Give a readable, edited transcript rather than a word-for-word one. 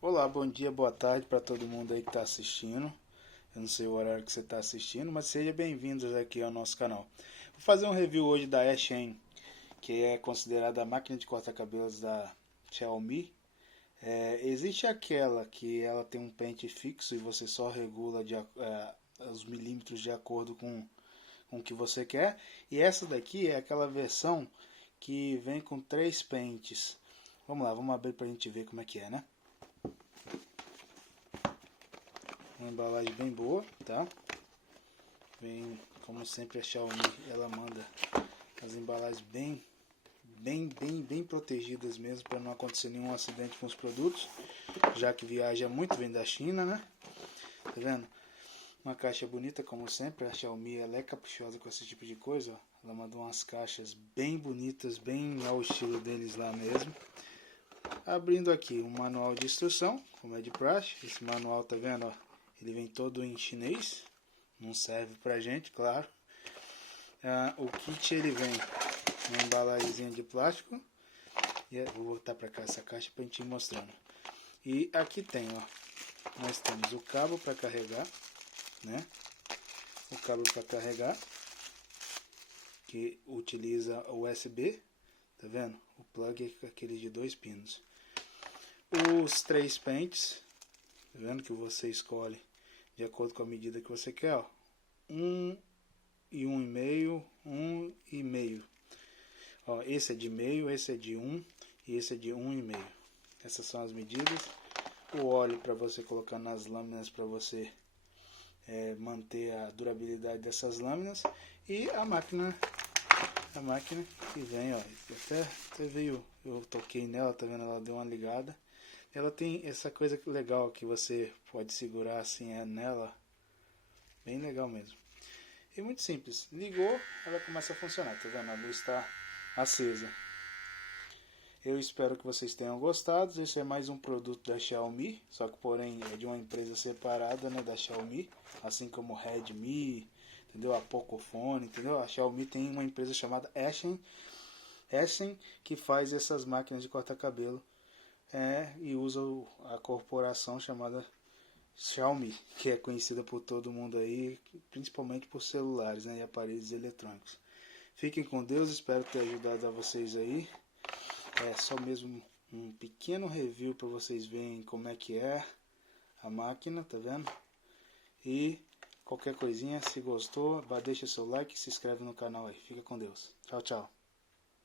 Olá, bom dia, boa tarde para todo mundo aí que está assistindo. Eu não sei o horário que você está assistindo, mas seja bem-vindos aqui ao nosso canal. Vou fazer um review hoje da Esshen, que é considerada a máquina de cortar cabelos da Xiaomi. Existe aquela que ela tem um pente fixo e você só regula os milímetros de acordo com o que você quer. E essa daqui é aquela versão que vem com 3 pentes. Vamos lá, vamos abrir para a gente ver como é que é, né? Uma embalagem bem boa, tá? Vem, como sempre, a Xiaomi, ela manda as embalagens bem protegidas mesmo, para não acontecer nenhum acidente com os produtos, já que viaja muito, vem da China, né? Tá vendo? Uma caixa bonita, como sempre. A Xiaomi, ela é caprichosa com esse tipo de coisa, ó. Ela mandou umas caixas bem bonitas, bem ao estilo deles lá mesmo. Abrindo aqui um manual de instrução, como é de praxe. Esse manual, tá vendo, ó? Ele vem todo em chinês, não serve pra gente, claro. O kit, ele vem uma embalagenzinha de plástico. E vou voltar pra cá essa caixa pra gente ir mostrando. E aqui tem, ó, nós temos o cabo para carregar, né? O cabo para carregar, que utiliza USB, tá vendo? O plug é aquele de 2 pinos. Os 3 pentes, tá vendo, que você escolhe de acordo com a medida que você quer, ó. 1 e 1,5, 1,5. Ó, esse é de meio, esse é de 1 e esse é de 1,5. Essas são as medidas. O óleo para você colocar nas lâminas, para você manter a durabilidade dessas lâminas. E a máquina que vem, ó, até veio, eu toquei nela, tá vendo? Ela deu uma ligada. Ela tem essa coisa legal que você pode segurar assim nela, bem legal mesmo. E muito simples, ligou, ela começa a funcionar, tá vendo? A luz está acesa. Eu espero que vocês tenham gostado. Esse é mais um produto da Xiaomi, só que porém é de uma empresa separada, né, da Xiaomi, assim como o Redmi, entendeu? A Pocophone, entendeu? A Xiaomi tem uma empresa chamada Esshen, que faz essas máquinas de cortar cabelo, e usa a corporação chamada Xiaomi, que é conhecida por todo mundo aí, principalmente por celulares, né, e aparelhos eletrônicos. Fiquem com Deus, espero ter ajudado a vocês aí. É só mesmo um pequeno review para vocês verem como é que é a máquina, tá vendo? E qualquer coisinha, se gostou, deixa seu like e se inscreve no canal aí. Fica com Deus. Tchau, tchau.